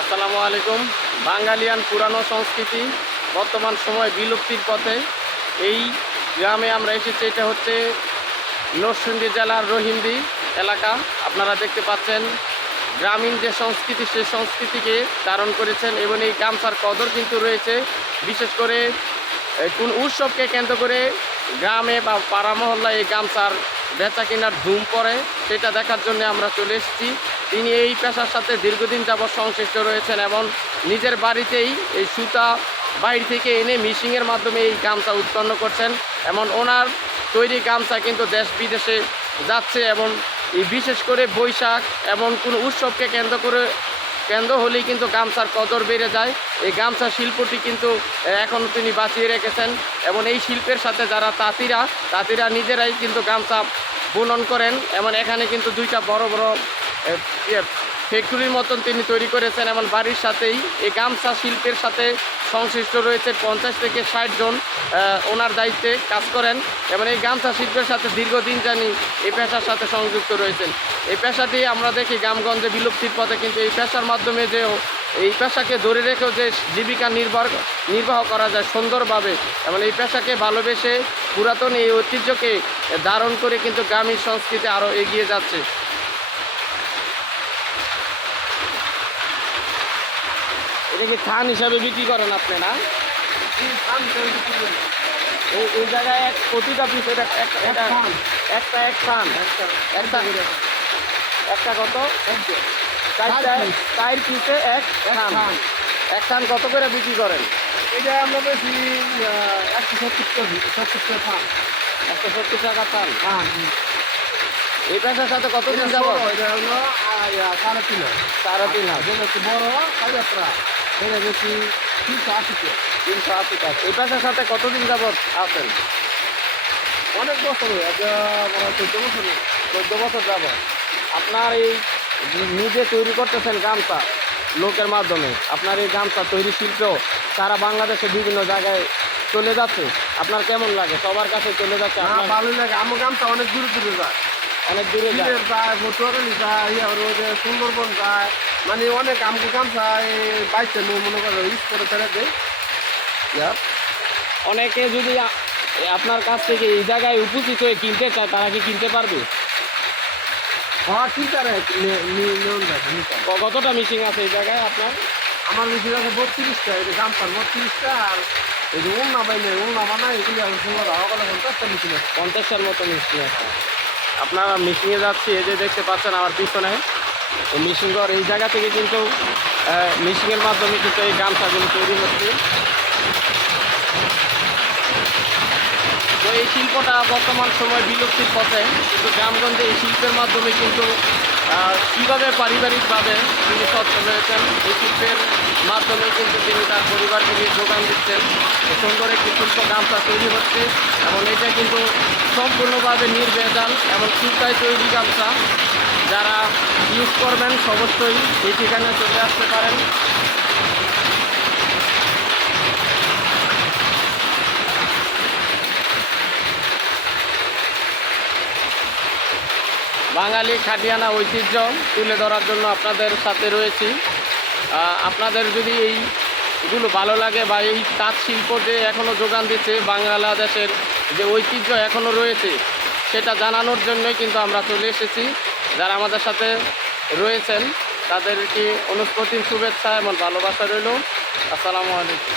আসসালামু আলাইকুম। বাঙালিয়ান পুরানো সংস্কৃতি, বর্তমান সময় বিলুপ্তির পথে। এই গ্রামে আমরা এসেছি, এটা হচ্ছে নরসিংদী জেলার রহিমদি এলাকা। আপনারা দেখতে পাচ্ছেন, গ্রামীণ যে সংস্কৃতি সেই সংস্কৃতিকে ধারণ করেছেন এবং এই গামছার কদর কিন্তু রয়েছে। বিশেষ করে কোন উৎসবকে কেন্দ্র করে গ্রামে বা পাড়া মহল্লায় এই গামছার বেচা কেনার ধুম পড়ে, সেটা দেখার জন্য আমরা চলে এসেছি। তিনি এই পেশার সাথে দীর্ঘদিন যাবৎ সংশ্লিষ্ট রয়েছেন এবং নিজের বাড়িতেই এই সুতা বাইরে থেকে এনে মিশিংয়ের মাধ্যমে এই গামছা উৎপন্ন করছেন এবং ওনার তৈরি গামছা কিন্তু দেশ বিদেশে যাচ্ছে এবং বিশেষ করে বৈশাখ এবং কোনো উৎসবকে কেন্দ্র করে কেন্দ্র হলেই কিন্তু গামছার কদর বেড়ে যায়। এই গামছা শিল্পটি কিন্তু এখনও তিনি বাঁচিয়ে রেখেছেন এবং এই শিল্পের সাথে যারা তাঁতিরা তাঁতিরা নিজেরাই কিন্তু গামছা বুনন করেন এবং এখানে কিন্তু দুইটা বড় বড় ফ্যাক্টরির মতন তিনি তৈরি করেছেন এবং বাড়ির সাথেই এই গামছা শিল্পের সাথে সংশ্লিষ্ট রয়েছে পঞ্চাশ থেকে ষাট জন ওনার দায়িত্বে কাজ করেন এবং এই গামছা শিল্পের সাথে দীর্ঘদিন জানি এই পেশার সাথে সংযুক্ত রয়েছেন। এই পেশাটি আমরা দেখি গ্রামগঞ্জে বিলুপ্তির পথে কিন্তু এই পেশার মাধ্যমে যে এই পেশাকে ধরে রেখেও যে জীবিকা নির্ভর, নির্বাহ করা যায় সুন্দরভাবে এবং এই পেশাকে ভালোবেসে পুরাতন এই ঐতিহ্যকে ধারণ করে কিন্তু গ্রামীণ সংস্কৃতি আরও এগিয়ে যাচ্ছে। এটা কি থান হিসাবে বিক্রি করেন আপনি না? এই এই জায়গায় এক প্রতিটা পিস এটা এক- এটা থান। একটা এক থান। একটা। একটা কত? চারটা চার পিসে এক থান। থান। এক থান কত করে বিক্রি করেন? এটা আমরা বেশি একশো সত্তর সত্তর ফান একশো সত্তর টাকা থান। ফান এই পেশার সাথে কতদিন এটা যাব এটা হলো সাড়ে তিন হাজার। সাড়ে তিন হাজার। বড় সাড়ে সেটা বেশি তিনশো আশি তিনশো আশি টাকা এই পেশার সাথে কতদিন যাবৎ আছেন? অনেক বছর হয়ে মনে হয় চোদ্দ বছর চোদ্দ বছর যাব আপনার এই নিজে তৈরি করতেছেন গামছা লোকের মাধ্যমে আপনার এই গামছা তৈরি শিল্প সারা বাংলাদেশে বিভিন্ন জায়গায় চলে যাচ্ছে আপনার কেমন লাগে? সবার কাছে চলে যাচ্ছে ভালোই লাগে। আমার গ্রামটা অনেক দূরে দূরে যায়। অনেক দূরে যায়। যায় সুন্দরবন যায়। মানে অনেক আমগো গামছা বাইশটা নিয়ে মনে করো ইউজ করে ফেলে দেয় অনেকে যদি আপনার কাছ থেকে এই জায়গায় উপস্থিত হয়ে কিনতে চায় তারা কি কিনতে পারবে? হ্যাঁ ঠিক আছে কতটা মিশিং আছে এই জায়গায় আপনার? আমার বেশি আছে বত্রিশটা এই যে গামছার বত্রিশটা আর এই যে উন্না বাইলে উন্না বানায় এগুলি আমি সুন্দর করে পঞ্চাশটা মিশিং আছে। পঞ্চাশটার মতো মিশিং আছে। আপনারা মিশিংয়ে যাচ্ছি এই যে দেখতে পাচ্ছেন আমার পিছনে মিশিংগড় এই জায়গা থেকে কিন্তু মিশিংয়ের মাধ্যমে কিন্তু এই গামছাগুলো তৈরি হচ্ছে। তো এই শিল্পটা বর্তমান সময় বিলুপ্তির পথে, কিন্তু গ্রামগঞ্জে এই শিল্পের মাধ্যমে কিন্তু কীভাবে পারিবারিকভাবে তিনি সচ্ছল হয়েছেন, এই শিল্পের মাধ্যমে কিন্তু তিনি তার পরিবারকে নিয়ে যোগান দিচ্ছেন। সুন্দর একটি শিল্প গামছা তৈরি হচ্ছে এবং এটা কিন্তু সম্পূর্ণভাবে নির্ভেজাল এবং সুতায় তৈরি গামছা। যারা ইউজ করবেন অবশ্যই, এই ঠিকানায় চলে আসতে পারেন। বাঙালি খাটিয়ানা ঐতিহ্য তুলে ধরার জন্য আপনাদের সাথে রয়েছি। আপনাদের যদি এইগুলো ভালো লাগে বা এই তাঁত শিল্প যে এখনও যোগান দিচ্ছে বাংলাদেশের যে ঐতিহ্য এখনও রয়েছে, সেটা জানানোর জন্যই কিন্তু আমরা চলে এসেছি। যারা আমাদের সাথে রয়েছেন। তাদেরকে অনুষ্পতির শুভেচ্ছা এবং ভালোবাসা রইল। আসসালামু আলাইকুম।